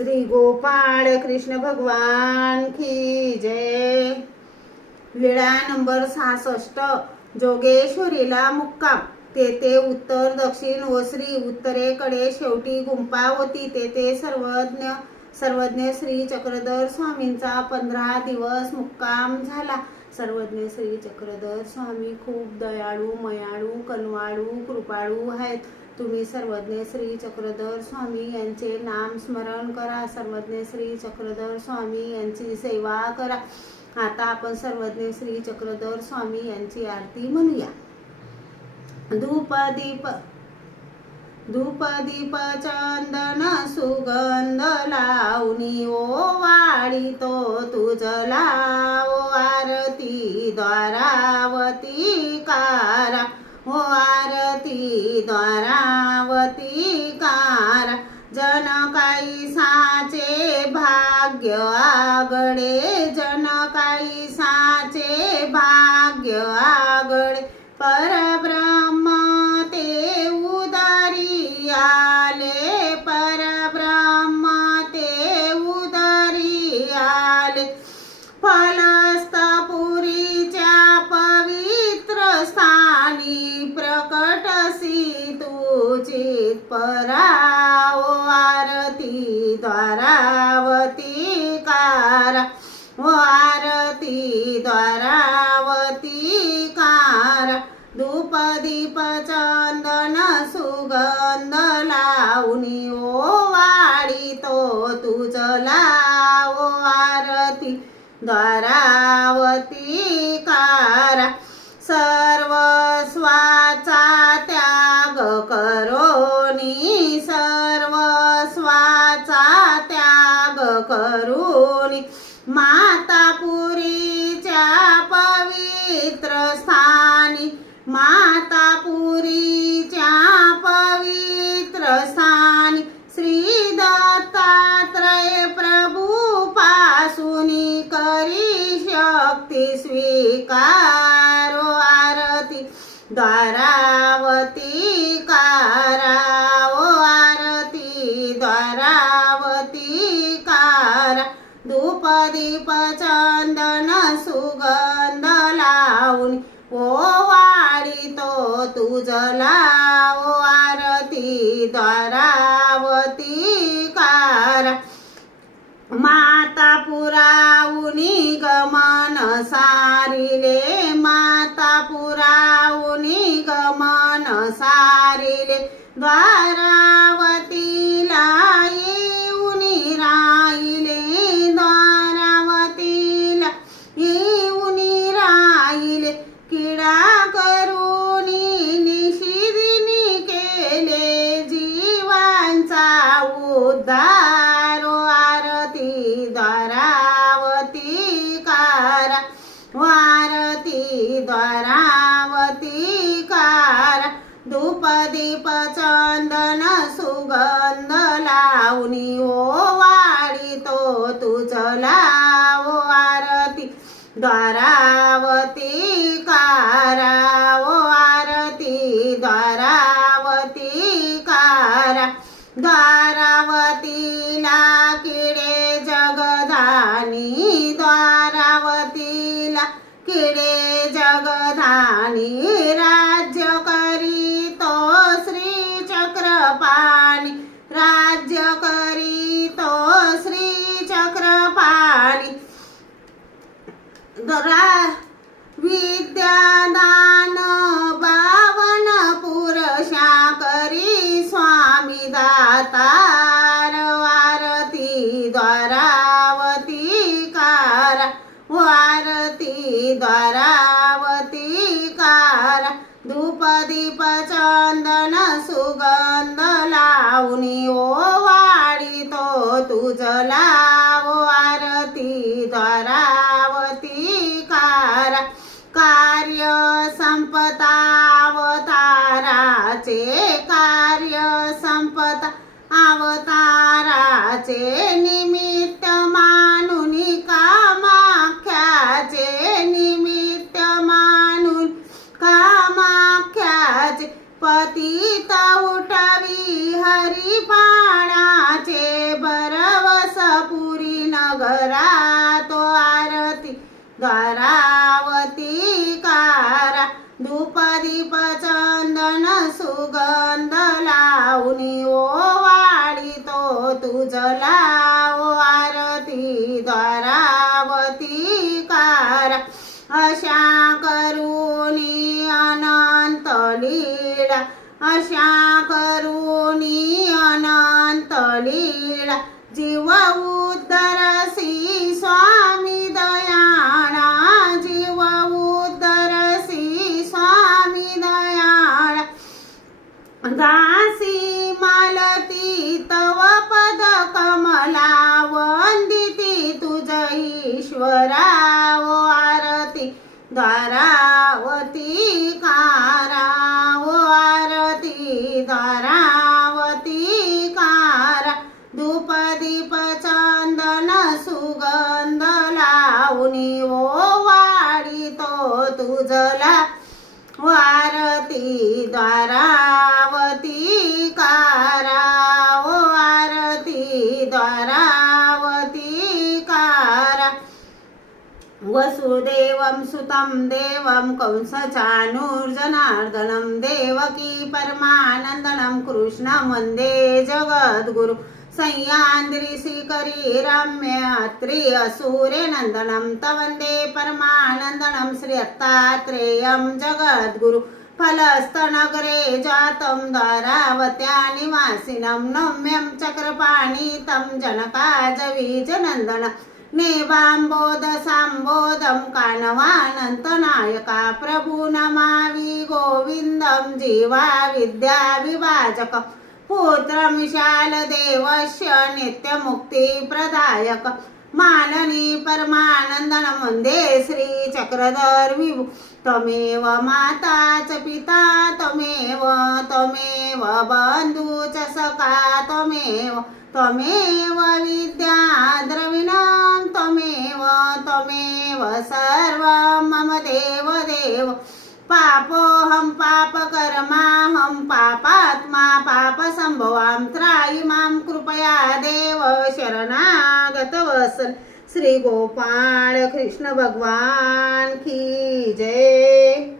श्री गोपाळ कृष्ण भगवान की जय। विडा नंबर 66। जोगेश्वरीला मुक्काम। तेथे उत्तर दक्षिण ओसरी। उत्तरेकडे शेवटी गुंफा होती। तेथे सर्वज्ञ श्री चक्रधर स्वामींचा 15 दिवस मुक्काम झाला। सर्वज्ञ श्री चक्रधर स्वामी खूप दयाळू, मयाळू, कनवाळू, कृपाळू आहेत। तुम्ही सर्वज्ञ श्री चक्रधर स्वामी यांचे नाम स्मरण करा। सर्वज्ञ श्री चक्रधर स्वामी यांची सेवा करा। आता आपण सर्वज्ञ श्री चक्रधर स्वामी यांची आरती म्हणूया। धूप दीप चंदन सुगंध लावणी ओवाळी तो तुझला। ओ आरती द्वारावती कारा, ओ आरती द्वारावती कारा। जनकाईसाचे भाग्य आगळे, जनकाईसाचे भाग्य आगळे। परब्रह्म ते उदरी आले, परब्रह्म ते उदरी आले। फलस्तपुरीच्या पवित्र स्थानी प्रकटसी तुझी परा। ओ आरती द्वारावती कारा, ओ आरती द्वारावती कारा। धूप दीप चंदन सुगंध लावणी ओवाळी तो तुझला। ओ आरती द्वारावती कारा। सर्वस्वाचा त्याग करोनी, सर्वस्वाचा त्याग करोनी। मातापुरीच्या पवित्र स्थानी, मातापुरीच्या पवित्र स्थानी। श्री दत्तात्रय प्रभू पासूनी करी शक्ती स्वीकार। ओ आरती द्वारावती कारा, ओ आरती द्वारावती कारा। धूप दीप चंदन सुगंध लावणी ओवाळी तो तुझला। ओ आरती द्वारावती कारा। मातापुराऊनी गमन सारिले, मातापुराऊनी गमन सारिले। द्वारावतीला येऊनी राहिले, द्वारावतीला येऊनी राहिले। किडा करूनी निशिदिनी केले जीवांचा उद्धार। ओ आरती द्वारावती कारा, ओ आरती द्वारावती कारा। धूप दीप चंदन सुगंध लावणी ओवाळी तो तुझला। ओ आरती द्वारावती कारा, ओ आरती द्वारावती कारा। द्वारावतीला किडे जगधानी, द्वारावतीला किडे जगधानी। राज्य करीतो श्री चक्रपाणी, राज्य करीतो श्री चक्रपाणी। विद्यादान 52 पुरुषा करी स्वामी दातार। आरती द्वारावती कारा, ओ आरती द्वारावती कारा। धूप दीप चंदन सुगंध लावणी ओवाळी तो तुझला। ओ आरती द्वारावती कारा। कार्य संपता अवताराचे, कार्य संपता अवताराचे। निमित्त मानुनी कामाख्याचे, निमित्त मानुनी कामाख्याचे। पतित उठवी हरिपाणाचे बरव द्वारावतीकारा धूप दीप चंदन सुगंध लावणी ओवाळीतो तुझला ओ आरती द्वारावतीकारा अशा करुणी अनंत लीला अशा करुणी अनंत लीला जीव उद्धरसी स्वामी दयाळा जीव उद्धरसी स्वामी दयाळा दासी मालती तव पद कमला वंदिती तुझ ईश्वरा ओ आरती द्वारावतीकारा ओ आरती द्वारावतीकारा धूप दीप चंदन सुगंध लावणी ओवाळीतो तुझला आरती द्वारावतीकारा ओ आरती द्वारावतीकारा वसुदेवं सुतं देवं कंसचाणूर्जनार्दनं देवकी परमानन्दनं कृष्णं वन्दे जगद्गुरु संयान्द्रि श्रीकरी रम्य अत्रि असुरे नन्दनं तवन्दे परमानन्दनं श्री दत्तात्रेयं जगद्गुरु फलस्तनगरे जातं द्वारावत्या निवासिनं नम्यं चक्रपाणितं जनकाजवीजनन्दनं नेवाम्बोध सांबोधं कानवानन्तनायका प्रभु नमामि गोविन्दं जीवा विद्या विभाजक पुत्रमिशाल देवस्य नित्यमुक्तिप्रदायक माननी परमानन्दनं वन्दे श्री चक्रधर विभु तमेव माता च पिता तमेव बन्धु च सखा तमेव विद्या द्रविणं तमेव सर्वं मम देव पापोऽहं पापकर्माहं पापात्मा पापसंभवां त्राहि मां कृपया देव शरणागतवत्सल श्री गोपाळ कृष्ण भगवान की जय।